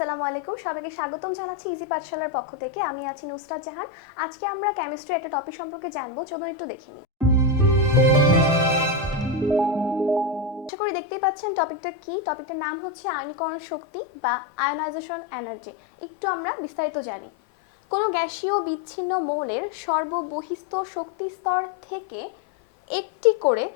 আসসালামু আলাইকুম, সবাইকে স্বাগতম জানাচ্ছি ইজি পাঠশালার পক্ষ থেকে। আমি আছি নুসরাত জাহান। আজকে আমরা কেমিস্ট্রি একটা টপিক সম্পর্কে জানবো, চলুন একটু দেখে নিই। আশা করি দেখতেই পাচ্ছেন টপিকটা কি। টপিকটার নাম হচ্ছে আয়নীকরণ শক্তি বা আয়নাইজেশন এনার্জি। একটু আমরা বিস্তারিত জানি। কোনো গ্যাসীয় বিচ্ছিন্ন মৌলের সর্ববহিস্থ শক্তি স্তর থেকে একটি করে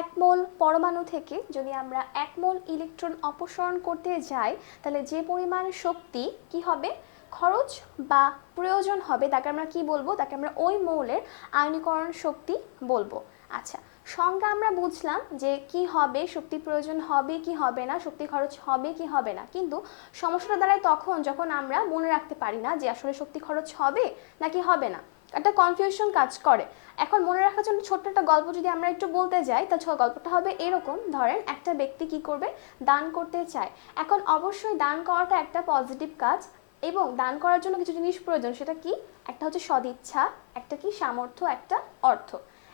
1 মোল পরমাণু থেকে যদি আমরা 1 মোল ইলেকট্রন অপসারণ করতে যাই, তাহলে যে পরিমাণ শক্তি কি হবে, খরচ বা প্রয়োজন হবে, তাকে আমরা কি বলবো? তাকে আমরা ওই মৌলের আয়নীকরণ শক্তি বলবো। আচ্ছা, সংজ্ঞা আমরা বুঝলাম যে কি হবে, শক্তি প্রয়োজন হবে কি হবে না, শক্তি খরচ হবে কি হবে না। কিন্তু সমস্যাটা দাঁড়ায় তখন যখন আমরা মনে রাখতে পারি না যে আসলে শক্তি খরচ হবে নাকি হবে না, একটা কনফিউশন কাজ করে। এখন মনে রাখার জন্য ছোট্ট একটা গল্প যদি আমরা একটু বলতে যাই, তা গল্পটা হবে এরকম। ধরেন একটা ব্যক্তি কি করবে, দান করতে চায়। এখন অবশ্যই দান করাটা একটা পজিটিভ কাজ, এবং দান করার জন্য কিছু জিনিস প্রয়োজন। সেটা কি? একটা হচ্ছে সদিচ্ছা, একটা কি সামর্থ্য, একটা অর্থ।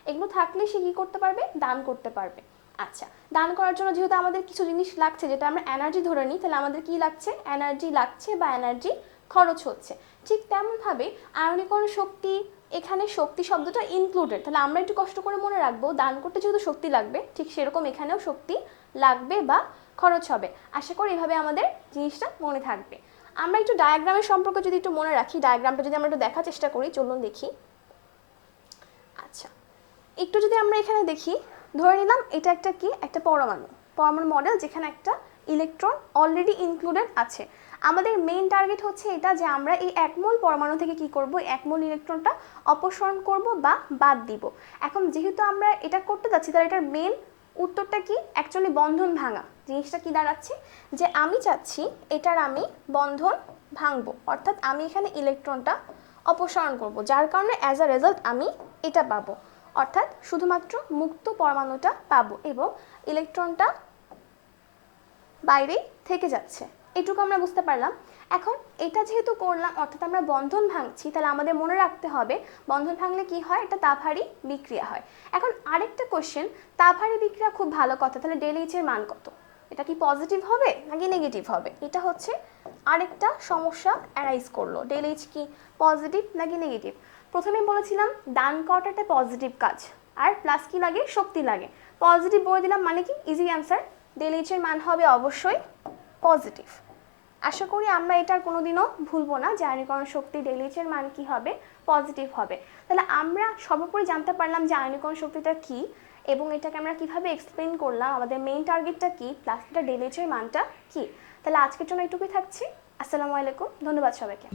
এগুলো থাকলে সে কি করতে পারবে? দান করতে পারবে। আচ্ছা, দান করার জন্য যেহেতু আমাদের কিছু জিনিস লাগছে, যেটা আমরা এনার্জি ধরে নিই, তাহলে আমাদের কি লাগছে? এনার্জি লাগছে বা এনার্জি খরচ হচ্ছে। ঠিক তেমনভাবে আয়নীকরণ শক্তি, এখানে শক্তি শব্দটা ইনক্লুডেড। তাহলে আমরা একটু কষ্ট করে মনে রাখবো, দান করতে যেহেতু শক্তি লাগবে, ঠিক সেরকম এখানেও শক্তি লাগবে বা খরচ হবে। আশা করি এভাবে আমাদের জিনিসটা মনে থাকবে। আমরা একটু ডায়াগ্রামের সম্পর্কে যদি একটু মনে রাখি, ডায়াগ্রামটা যদি আমরা একটু দেখার চেষ্টা করি, চলুন দেখি। আচ্ছা, একটু যদি আমরা এখানে দেখি, ধরে নিলাম এটা একটা কি, একটা পরমাণু মডেল, যেখানে একটা ইলেকট্রন অলরেডি ইনক্লুডেড আছে। আমাদের মেইন টার্গেট হচ্ছে এটা যে আমরা এই 1 মোল পরমাণু থেকে কি করব, 1 মোল ইলেকট্রনটা অপসারণ করব বা বাদ দিব। এখন যেহেতু আমরা এটা করতে যাচ্ছি, তাহলে এটার মেইন উত্তরটা কি? অ্যাকচুয়ালি বন্ধন ভাঙা। জিনিসটা কি দাঁড়াচ্ছে, যে আমি চাচ্ছি এটার আমি বন্ধন ভাঙবো, অর্থাৎ আমি এখানে ইলেকট্রনটা অপসারণ করব, যার কারণে অ্যাজ আ রেজাল্ট আমি এটা পাবো, অর্থাৎ শুধুমাত্র মুক্ত পরমাণুটা পাবো এবং ইলেকট্রনটা বাইরেই থেকে যাচ্ছে। এটুকু আমরা বুঝতে পারলাম। এখন এটা যেহেতু করলাম, অর্থাৎ আমরা বন্ধন ভাঙছি, তাহলে আমাদের মনে রাখতে হবে বন্ধন ভাঙলে কি হয়, এটা তাপহারী বিক্রিয়া হয়। এখন আরেকটা কোশ্চেন, তাপহারী বিক্রিয়া খুব ভালো কথা, তাহলে ΔH এর মান কত? এটা কি পজিটিভ হবে নাকি নেগেটিভ হবে? এটা হচ্ছে আরেকটা সমস্যা অ্যারাইজ করলো। ΔH কি পজিটিভ নাকি নেগেটিভ? প্রথমে বলেছিলাম দান করাটা একটা পজিটিভ কাজ, আর প্লাস কি লাগে, শক্তি লাগে। পজিটিভ বলে দিলাম মানে কি, ইজি অ্যান্সার, ΔH এর মান হবে অবশ্যই পজিটিভ। আশা করি আমরা এটার কোনোদিনও ভুলবো না যে আয়নীকরণ শক্তি ΔH এর মান কি হবে, পজিটিভ হবে। তাহলে আমরা সর্বোপরি জানতে পারলাম যে আয়নীকরণ শক্তিটা কি, এবং এটাকে আমরা কিভাবে এক্সপ্লেন করলাম, আমাদের মেইন টার্গেটটা কি, প্লাস এটা ΔH এর মানটা কি। তাহলে আজকের জন্য এইটুকুই থাকছি। আসসালামু আলাইকুম, ধন্যবাদ সবাইকে।